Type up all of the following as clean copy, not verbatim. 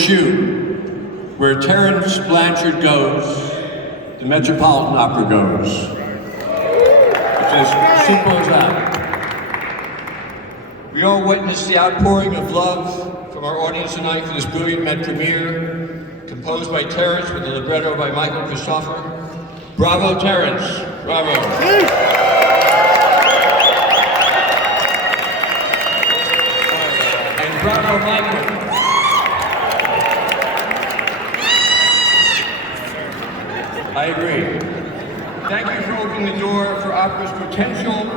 shoe. Where Terence Blanchard goes, the Metropolitan Opera goes. It's as simple as that. We all witnessed the outpouring of love from our audience tonight for this brilliant Met premiere, composed by Terence with a libretto by Michael Christopher. Bravo, Terence. Bravo. And bravo, Michael. I agree. Thank you for opening the door for opera's potential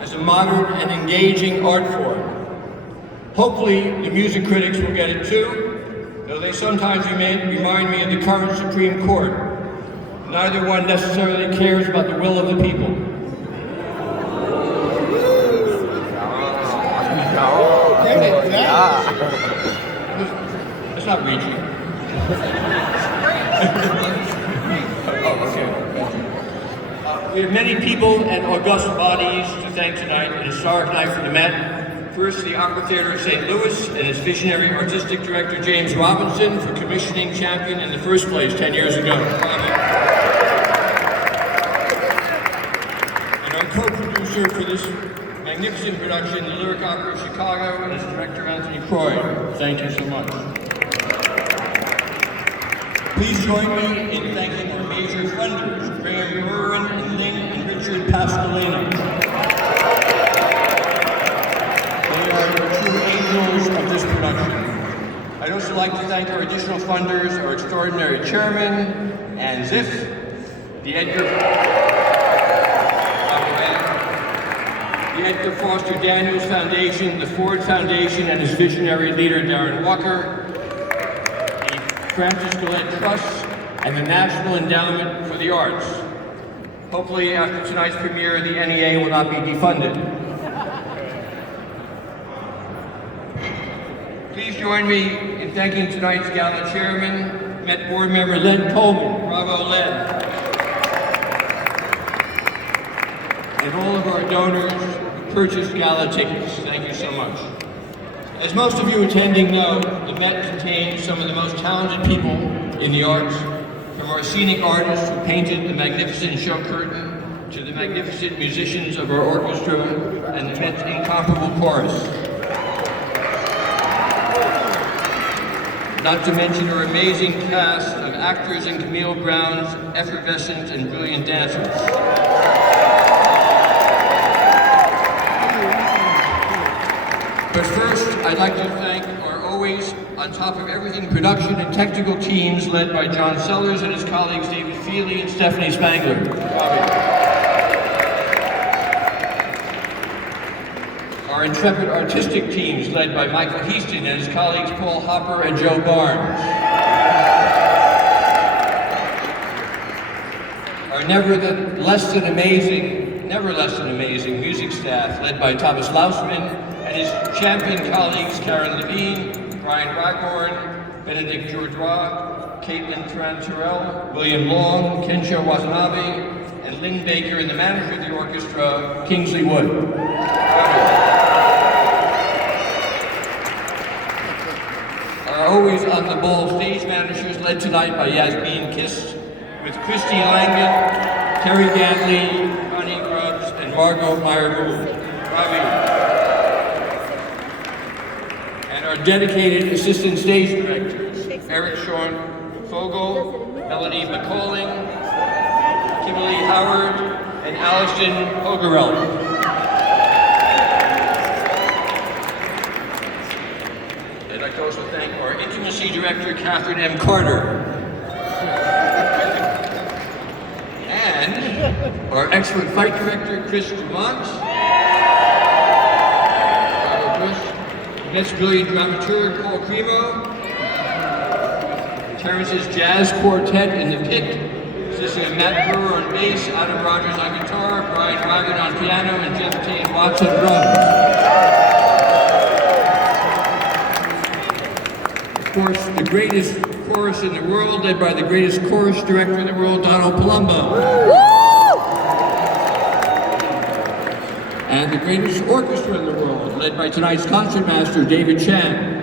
as a modern and engaging art form. Hopefully, the music critics will get it too, though they sometimes remind me of the current Supreme Court. Neither one necessarily cares about the will of the people. It's not reaching. We have many people and august bodies to thank tonight, an historic night for the Met. First, the Opera Theater of St. Louis and its visionary artistic director, James Robinson, for commissioning Champion in the first place 10 years ago. And our co-producer for this magnificent production, the Lyric Opera of Chicago, and its director, Anthony Croy. Thank you so much. Please join me in thanking our major funders, Graham Irwin and Lynn and Richard Pasqualino. They are the true angels of this production. I'd also like to thank our additional funders, our extraordinary chairman, Ann Ziff, the Edgar Foster Daniels Foundation, the Ford Foundation, and his visionary leader, Darren Walker, Francis Gillette Trust, and the National Endowment for the Arts. Hopefully, after tonight's premiere, the NEA will not be defunded. Please join me in thanking tonight's gala chairman, Met board member Len Coleman. Bravo, Len. And all of our donors who purchased gala tickets. Thank you so much. As most of you attending know, the Met contains some of the most talented people in the arts, from our scenic artists who painted the magnificent show curtain, to the magnificent musicians of our orchestra, and the Met's incomparable chorus. Not to mention our amazing cast of actors in Camille Brown's effervescent and brilliant dancers. But first, I'd like to thank our always on top of everything production and technical teams led by John Sellers and his colleagues David Feely and Stephanie Spangler. Our intrepid artistic teams led by Michael Heaston and his colleagues Paul Hopper and Joe Barnes. Our never less than amazing music staff led by Thomas Lausman and his champion colleagues Karen Levine, Brian Raghorn, Benedict Jourdrois, Caitlin Tran-Terrell, William Long, Kensho Watanabe, and Lynn Baker, and the manager of the orchestra, Kingsley Wood. Our always on-the-ball stage managers led tonight by Yasmin Kist, with Christy Langen, Terry Gantley, Connie Grubbs, and Margot Meyer-Gould. And our dedicated assistant stage directors, Eric Sean Fogel, Melanie McCalling, Kimberly Howard, and Allison Hogarella. I'd like to also thank our intimacy director, Catherine M. Carter. And our excellent fight director, Chris Dumont. Bravo, Chris. Met's brilliant dramaturg, Paul Cremo. Terrence's jazz quartet in the pit, consisting of Matt Brewer on bass, Adam Rogers on guitar, Brian Ryman on piano, and Jeff T. Watts on drums. Of course, the greatest chorus in the world, led by the greatest chorus director in the world, Donald Palumbo. And the greatest orchestra in the world, led by tonight's concertmaster, David Chan.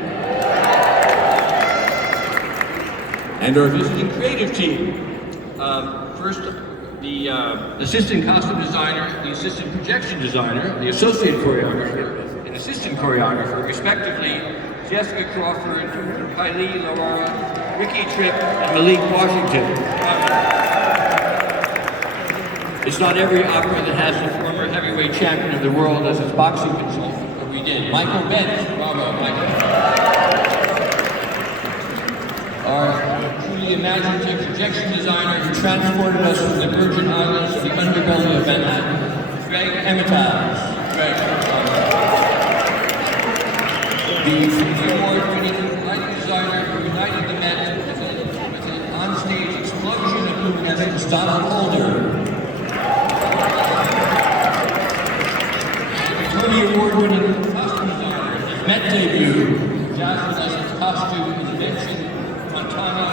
And our visiting creative team. First, the assistant costume designer, the assistant projection designer, the associate choreographer, and assistant choreographer, respectively, Jessica Crawford, Kylie Laura, Ricky Tripp, and Malik Washington. It's not every opera that has the former heavyweight champion of the world as its boxing consultant, but we did. Michael Bench, bravo, Michael. Our truly imaginative projection designer who transported us from the Virgin Islands to the underbelly of Manhattan, Greg Emitage. Greg. The award-winning light designer who united the Met with an on-stage explosion of luminescence, Donald Holder. And the Tony Award-winning costume designer, his Met debut, Jasmine Lesson's costume invention, Montana,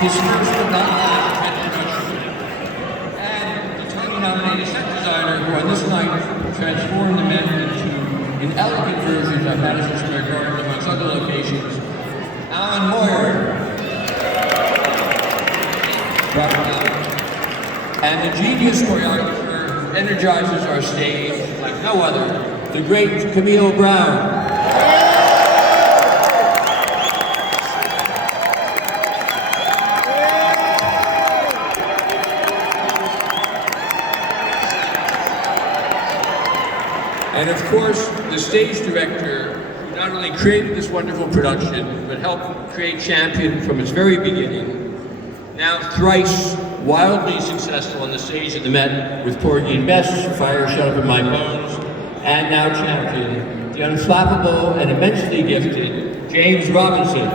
his first but not last Met production. And the Tony-nominated set designer who on this night transformed the Met into an elegant version of Madison Square Garden amongst other locations, Alan Moyer. And the genius choreographer energizes our stage like no other, the great Camille Brown. And of course, the stage director who not only created this wonderful production, but helped create Champion from its very beginning, now thrice wildly successful on the stage of the Met with Porgy and Bess, Fire Shut Up in My Bones, and now Champion, the unflappable and immensely gifted James Robinson.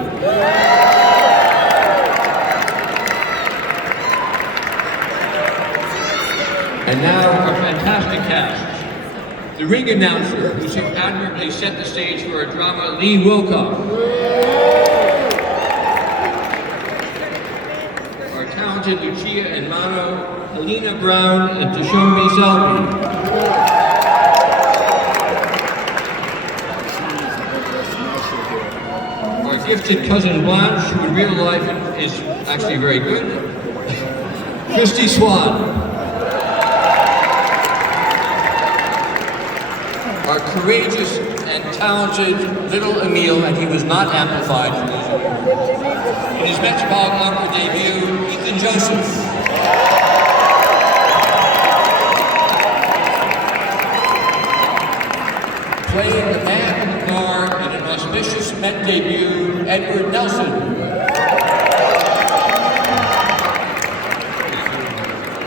And now our fantastic cast. The ring announcer who so admirably set the stage for our drama, Lee Wilcox. Talented Lucia and Mano, Helena Brown, and Tashombe Selby. Our gifted cousin Blanche, who in real life is actually very good, Christy Swan. Our courageous and talented little Emile, and he was not amplified in his Metropolitan Opera debut, Ethan Joseph. Playing the man in the bar in an auspicious Met debut, Edward Nelson.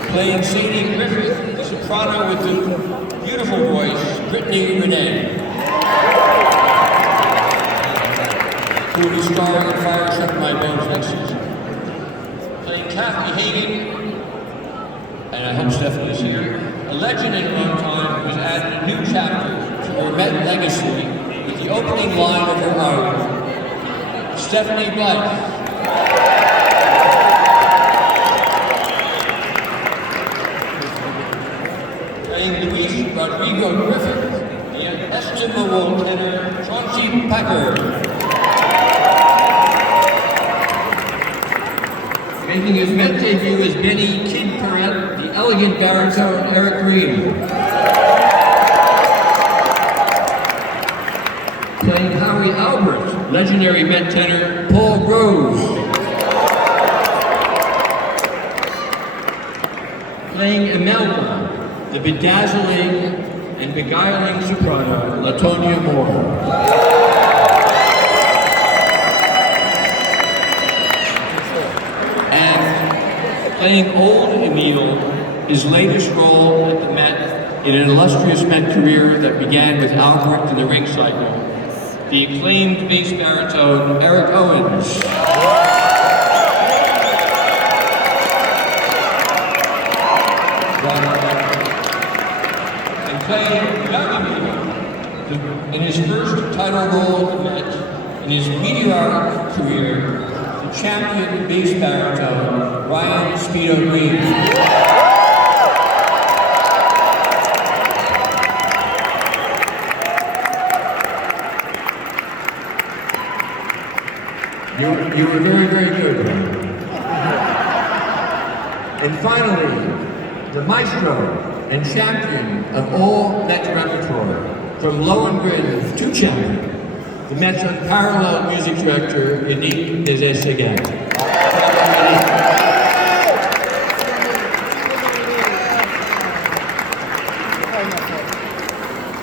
Playing Sadie Griffith, the soprano with the beautiful voice, Brittany Renee. Who will be starring in Fire Shut Up in My Bones next season. Playing Kathy Hagen, and I hope Stephanie is here, a legend in her own time who has added a new chapter to her Met legacy with the opening line of her own, Stephanie Blythe. Playing Luis Rodrigo Griffith, the estimable tenor Chauncey Packer. Making his Met debut as Benny Kid Perrette, the elegant baritone Eric Green. Playing Howie Albert, legendary Met tenor Paul Groves. Playing Imelda, the bedazzling and beguiling soprano Latonia Moore. Playing old Emile, his latest role at the Met in an illustrious Met career that began with Albrecht and the Ring Cycle, the acclaimed bass baritone Eric Owens. And playing young Emile, in his first title role at the Met, in his meteoric career, the champion bass baritone Ryan Speedo Green. You were very, very good, Brian. And finally, the maestro and champion of all Met repertoire, from Lohengrin to champion, the Met's unparalleled music director, Yannick Nézet-Séguin.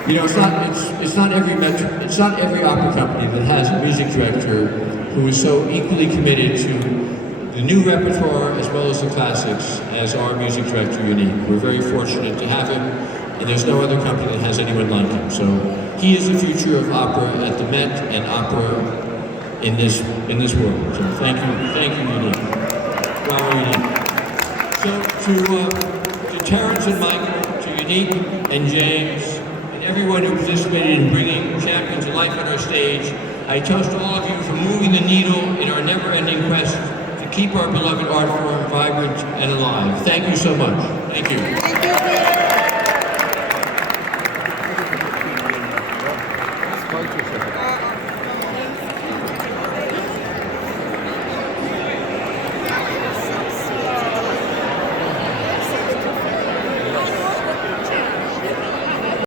You know, it's not every opera company that has a music director who is so equally committed to the new repertoire as well as the classics as our music director, Yannick. We're very fortunate to have him, and there's no other company that has anyone like him. So he is the future of opera at the Met and opera in this world. So thank you, Yannick. Bravo, Yannick. So to Terrence and Michael, to Yannick and James, and everyone who participated in bringing champions to life on our stage, I toast all of you for moving the needle in our never-ending quest to keep our beloved art form vibrant and alive. Thank you so much. Thank you.